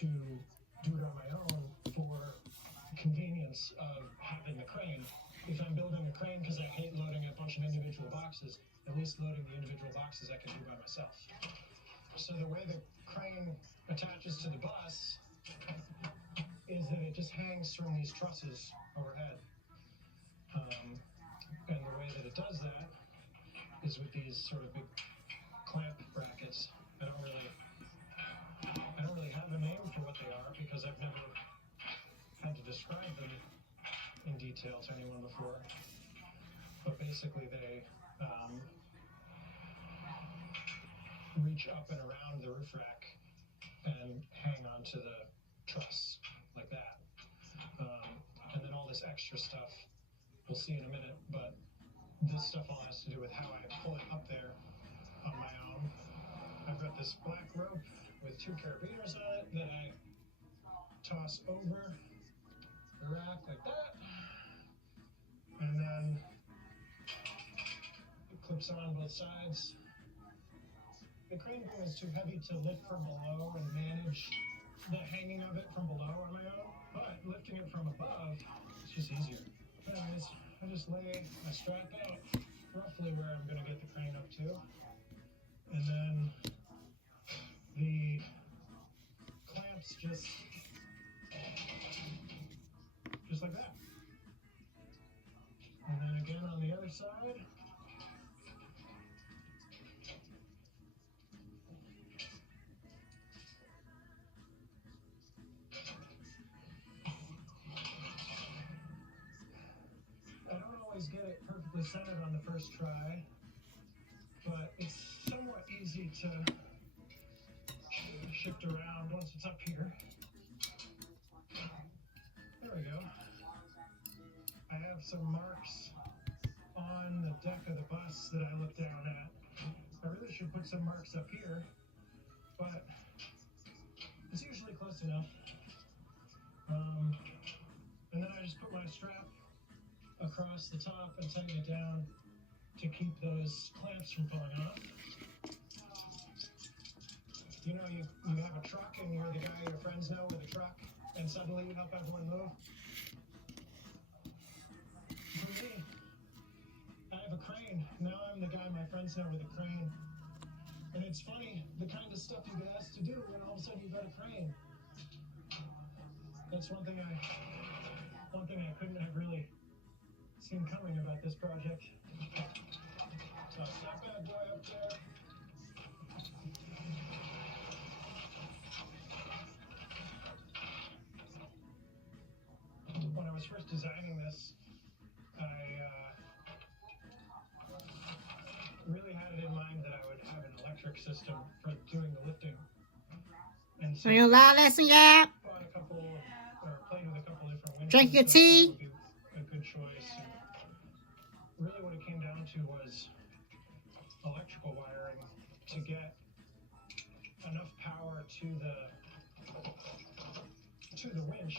to do it on my own for convenience of having the crane. If I'm building a crane because I hate loading a bunch of individual boxes, at least loading the individual boxes I can do by myself. So the way the crane attaches to the bus is that it just hangs from these trusses overhead. And the way that it does that is with these sort of big clamp brackets. I don't really have a name for what they are because I've never had to describe them in detail to anyone before. But basically they reach up and around the roof rack and hang onto the truss like that. And then all this extra stuff we'll see in a minute, but this stuff all has to do with how I pull it up there on my own. I've got this black rope with 2 carabiners on it that I toss over the rack like that, and then it clips on both sides. The crane beam is too heavy to lift from below and manage the hanging of it from below on my own, but lifting it from above is just easier. Anyways, I just lay my strap out roughly where I'm going to get the crane up to, and then the clamps just like that. And then again on the other side. I don't always get it perfectly centered on the first try, but it's somewhat easy to shift around once it's up here. There we go. I have some marks on the deck of the bus that I look down at. I really should put some marks up here, but it's usually close enough. And then I just put my strap across the top and tighten it down to keep those clamps from falling off. You know, you have a truck and you're the guy your friends know with a truck, and suddenly you help everyone move. For me, I have a crane. Now I'm the guy my friends know with a crane. And it's funny, the kind of stuff you get asked to do when all of a sudden you've got a crane. That's one thing I couldn't have really seen coming about this project. So that bad boy up there. When I was first designing this, I really had it in mind that I would have an electric system for doing the lifting. And so Real loud lesson, yeah. Bought a couple, or played with a couple different winches. Drink your tea. Would be a good choice. And really, what it came down to was electrical wiring to get enough power to the winch.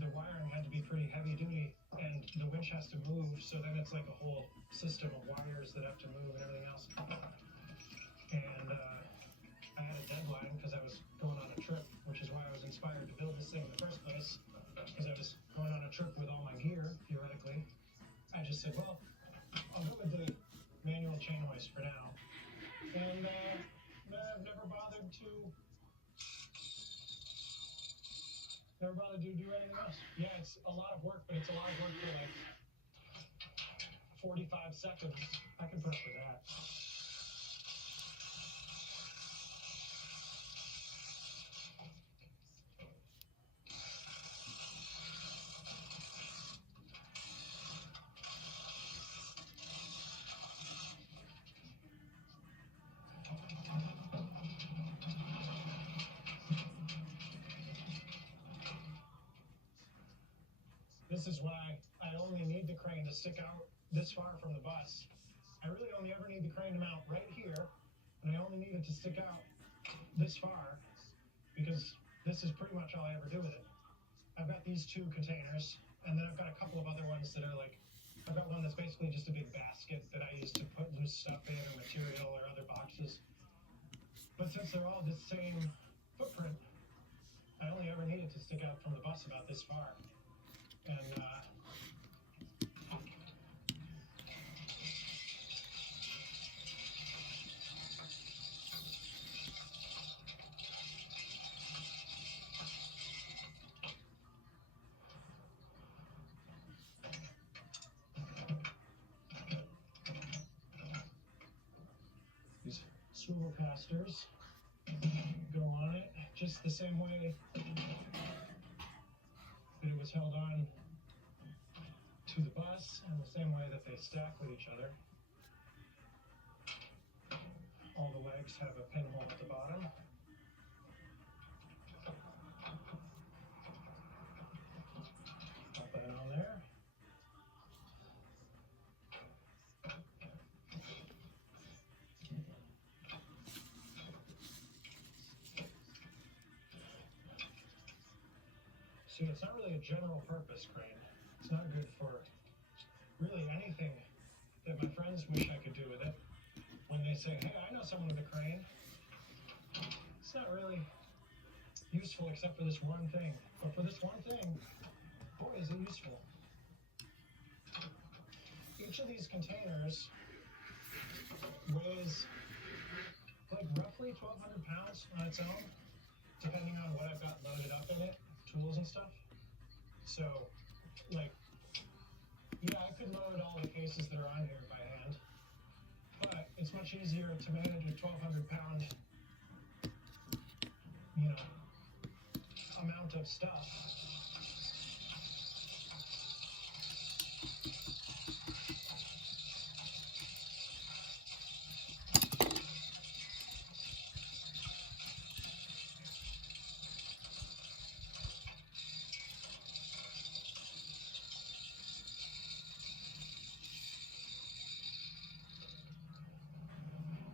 The wiring had to be pretty heavy duty, and the winch has to move, so then it's like a whole system of wires that have to move and everything else. And I had a deadline because I was going on a trip, which is why I was inspired to build this thing in the first place, because I was going on a trip with all my gear, theoretically. I just said, well, I'll go with the manual chain hoist for now. And I've never bothered to do anything else. Yeah, it's a lot of work, but it's a lot of work for like 45 seconds. I can put up with that. This is why I only need the crane to stick out this far from the bus. I really only ever need the crane to mount right here, and I only need it to stick out this far, because this is pretty much all I ever do with it. I've got these 2 containers, and then I've got a couple of other ones that are like, I've got one that's basically just a big basket that I use to put loose stuff in, or material, or other boxes. But since they're all the same footprint, I only ever needed to stick out from the bus about this far. And these swivel casters go on it just the same way that it was held on to the bus, and the same way that they stack with each other. All the legs have a pinhole at the bottom. Pop that on there. See, it's not really a general purpose crane. It's not good for really anything that my friends wish I could do with it. When they say, hey, I know someone with a crane, it's not really useful except for this one thing. But for this one thing, boy, is it useful. Each of these containers weighs like roughly 1,200 pounds on its own, depending on what I've got loaded up in it, tools and stuff. So, like, yeah, I could load all the cases that are on here by hand, but it's much easier to manage a 1,200 pound, amount of stuff.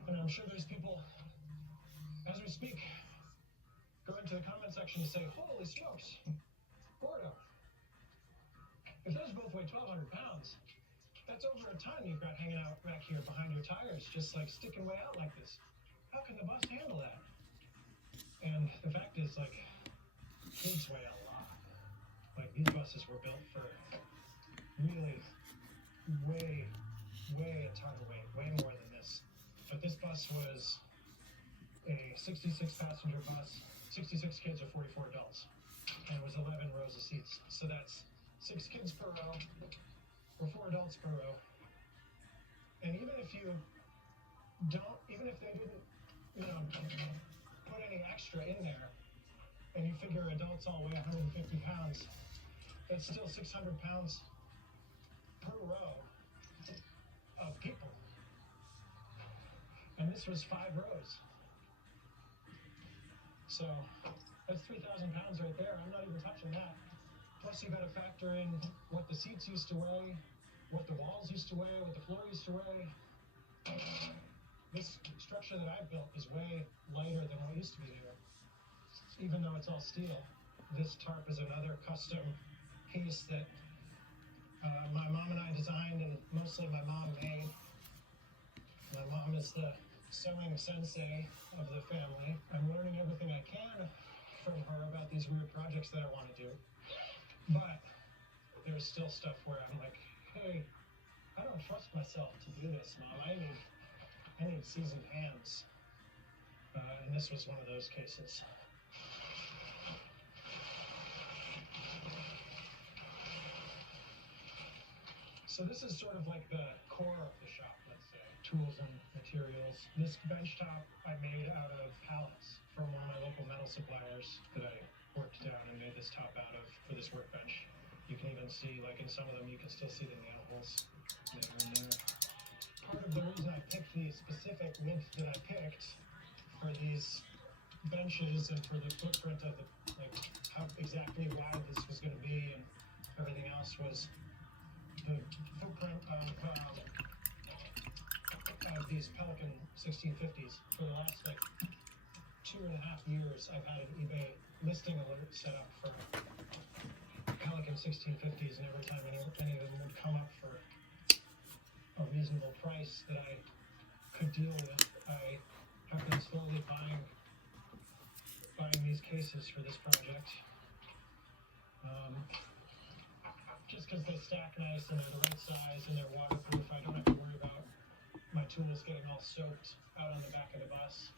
And I'm sure there's people, as we speak, go into the comment section and say, holy smokes, Gordo, if those both weigh 1,200 pounds, that's over a ton you've got hanging out back here behind your tires, just like sticking way out like this. How can the bus handle that? And the fact is, like, kids weigh a lot. Like, these buses were built for really way a ton of weight, way more than this. But this bus was a 66 passenger bus, 66 kids or 44 adults. And it was 11 rows of seats. So that's 6 kids per row or 4 adults per row. And even if they didn't, put any extra in there, and you figure adults all weigh 150 pounds, that's still 600 pounds per row of people. And this was 5 rows. So that's 3,000 pounds right there. I'm not even touching that. Plus you got to factor in what the seats used to weigh, what the walls used to weigh, what the floor used to weigh. This structure that I built is way lighter than what used to be there. Even though it's all steel. This tarp is another custom piece that my mom and I designed, and mostly my mom made. My mom is the sewing sensei of the family. I'm learning everything I can from her about these weird projects that I want to do. But there's still stuff where I'm like, hey, I don't trust myself to do this, Mom. I need seasoned hands. And this was one of those cases. So this is sort of like the core of the shop, let's say. Tools and materials. This bench top I made out of pallets from one of my local metal suppliers that I worked down and made this top out of for this workbench. You can even see, like in some of them, you can still see the nail holes that are in there. Part of the reason I picked the specific wood that I picked for these benches and for the footprint of the, like, how exactly wide this was going to be and everything else was the footprint of these Pelican 1650s. For the last, like, 2.5 years, I've had an eBay listing alert set up for Pelican 1650s, and every time any of them would come up for a reasonable price that I could deal with, I I've been slowly buying these cases for this project. Just because they stack nice and they're the right size and they're waterproof, I don't have to worry about my tools getting all soaked out on the back of the bus.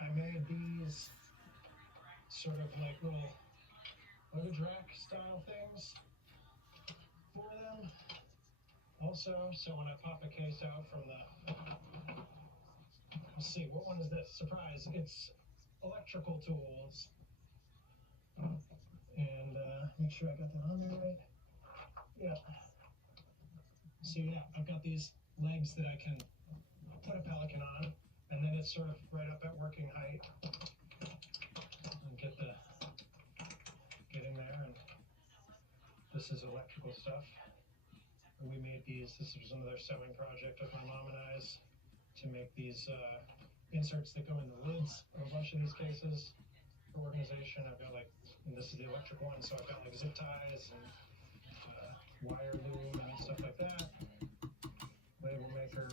I made these sort of like little luggage rack style things for them also. So when I pop a case out from the, let's see, what one is this? Surprise, it's electrical tools. And make sure I got that on there right. Yeah. So yeah, I've got these legs that I can put a Pelican on, and then it's sort of right up at working height. And get in there, and this is electrical stuff. And we made these. This was another sewing project of my mom and I's to make these inserts that go in the lids of a bunch of these cases for organization. I've got like, and this is the electric one, so I've got like zip ties and wire loom and stuff like that. Label maker.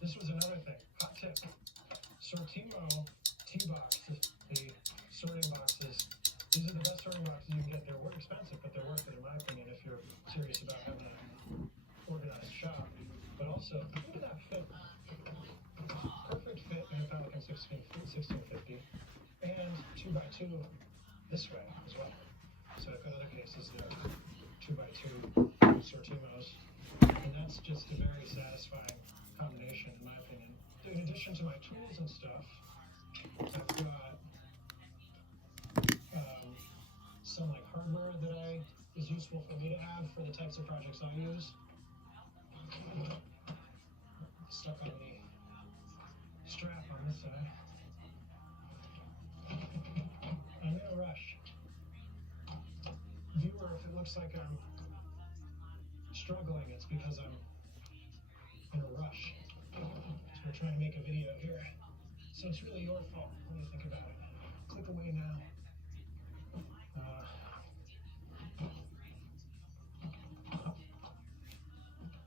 This was another thing. Hot tip. Sortimo T-boxes, the sorting boxes. These are the best sorting boxes you can get. They're expensive, but they're worth it in my opinion if you're serious about having an organized shop. But also, look at that fit. Perfect fit in a Pelican 1650. And 2x2 this way as well. So I've got other cases that are 2x2 Sortimos. And that's just a very satisfying combination in my opinion. In addition to my tools and stuff, I've got some like hardware that is useful for me to have for the types of projects I use. Stuck on the strap on this side. I'm in a rush. Viewer, if it looks like I'm struggling, it's because I'm in a rush. So we're trying to make a video here. So it's really your fault when you think about it. Click away now.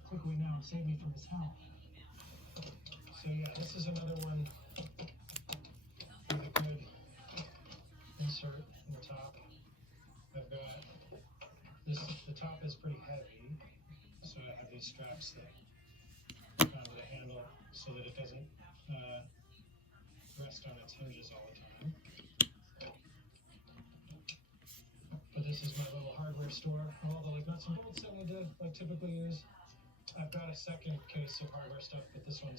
Click away now and save me from this hell. So yeah, this is another one with a good insert in the top. I've got this, the top is pretty heavy, so I have these straps that hook onto the handle so that it doesn't rest on its hinges all the time. But this is my little hardware store. All the like nuts and bolts I need to like typically use. I've got a second case of hardware stuff, but this one's